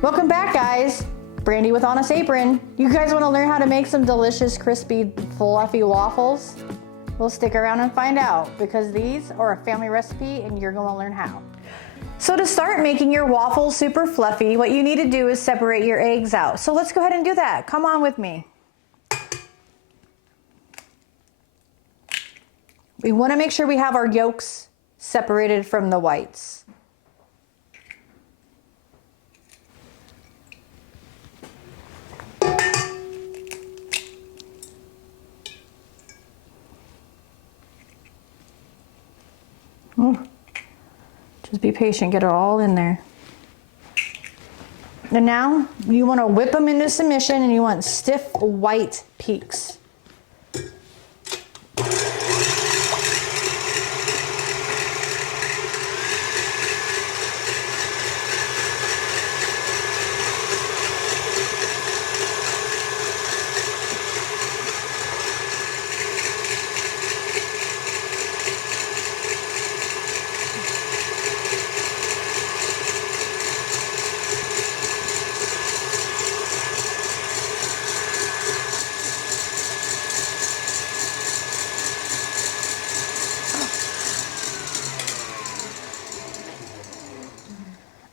Welcome back, guys. Brandy with Honest Apron. You guys want to learn how to make some delicious, crispy, fluffy waffles? Well, stick around and find out, because these are a family recipe and you're going to learn how. So to start making your waffles super fluffy, what you need to do is separate your eggs out. So let's go ahead and do that. Come on with me. We want to make sure we have our yolks separated from the whites. Just be patient, get it all in there. And now you want to whip them into submission and you want stiff white peaks.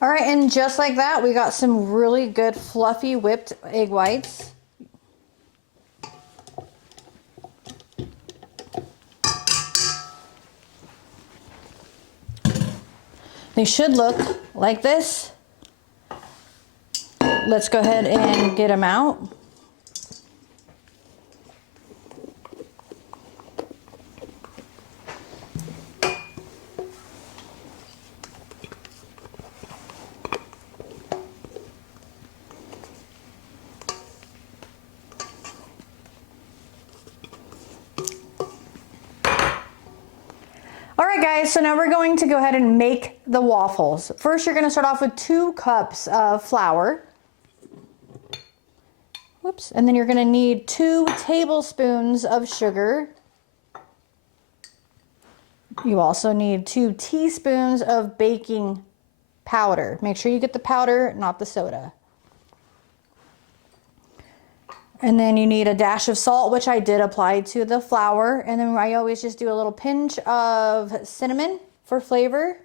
All right, and just like that, we got some really good fluffy whipped egg whites. They should look like this. Let's go ahead and get them out. All right, guys, so now we're going to go ahead and make the waffles. First, you're going to start off with 2 cups of flour. Whoops. And then you're going to need 2 tablespoons of sugar. You also need 2 teaspoons of baking powder. Make sure you get the powder, not the soda. And then you need a dash of salt, which I did apply to the flour. And then I always just do a little pinch of cinnamon for flavor.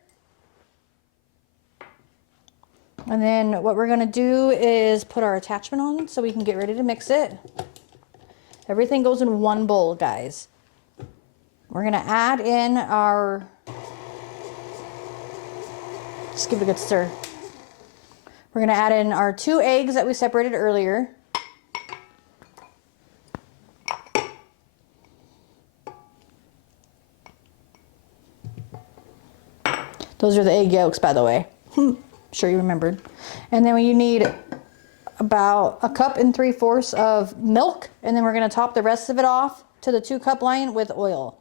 And then what we're gonna do is put our attachment on so we can get ready to mix it. Everything goes in one bowl, guys. We're gonna add in our, just give it a good stir. We're gonna add in our 2 eggs that we separated earlier. Those are the egg yolks, by the way. Sure you remembered. And then you need about 1 3/4 cups of milk, and then we're gonna top the rest of it off to the 2-cup line with oil.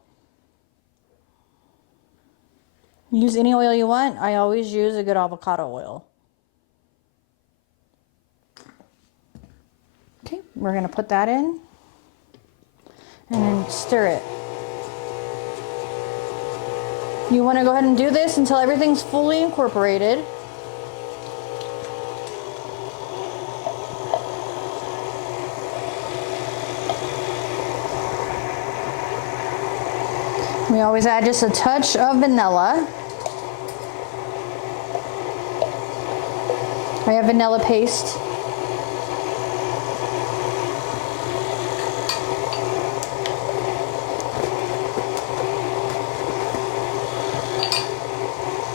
Use any oil you want. I always use a good avocado oil. Okay, we're gonna put that in and then stir it. You want to go ahead and do this until everything's fully incorporated. We always add just a touch of vanilla. I have vanilla paste.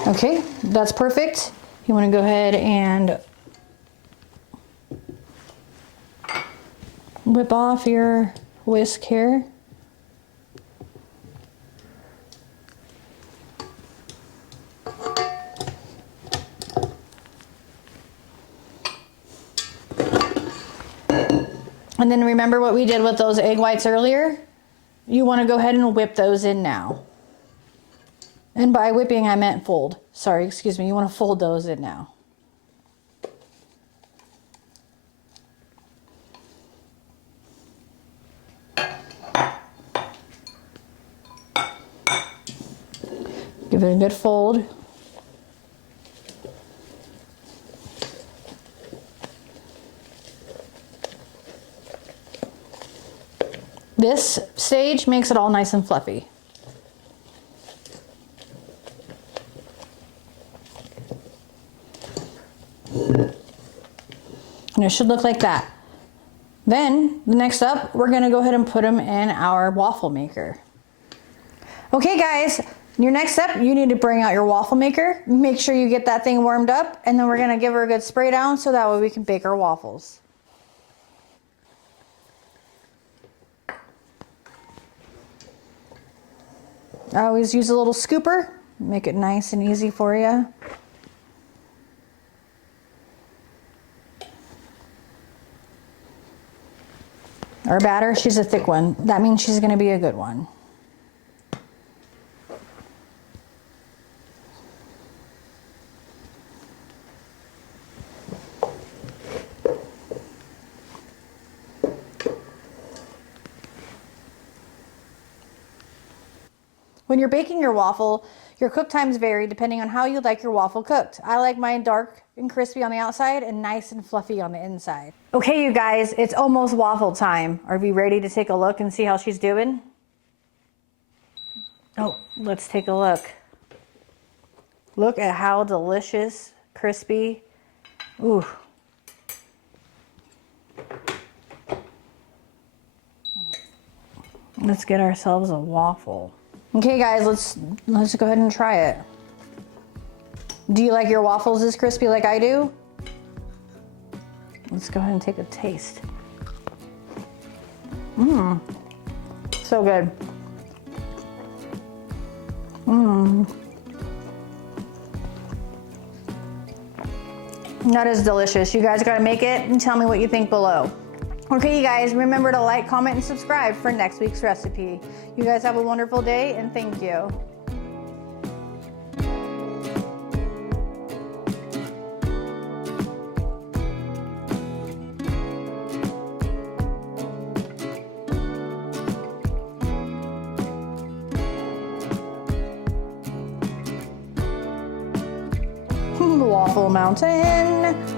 Okay, that's perfect. You want to go ahead and whip off your whisk here. And then remember what we did with those egg whites earlier? You want to go ahead and whip those in now. And by whipping, I meant fold. Sorry, excuse me. You want to fold those in now. Give it a good fold. This stage makes it all nice and fluffy. And it should look like that. Then, next up, we're gonna go ahead and put them in our waffle maker. Okay guys, your next step, you need to bring out your waffle maker. Make sure you get that thing warmed up, and then we're gonna give her a good spray down so that way we can bake our waffles. I always use a little scooper, make it nice and easy for you. Our batter, she's a thick one. That means she's gonna be a good one. When you're baking your waffle, your cook times vary depending on how you like your waffle cooked. I like mine dark and crispy on the outside and nice and fluffy on the inside. Okay, you guys, it's almost waffle time. Are we ready to take a look and see how she's doing? Oh, let's take a look. Look at how delicious, crispy. Ooh. Let's get ourselves a waffle. Okay guys, let's go ahead and try it. Do you like your waffles as crispy like I do? Let's go ahead and take a taste. Mmm, so good. Mmm. That is delicious. You guys gotta make it and tell me what you think below. Okay, you guys, remember to like, comment, and subscribe for next week's recipe. You guys have a wonderful day, and thank you. Waffle Mountain.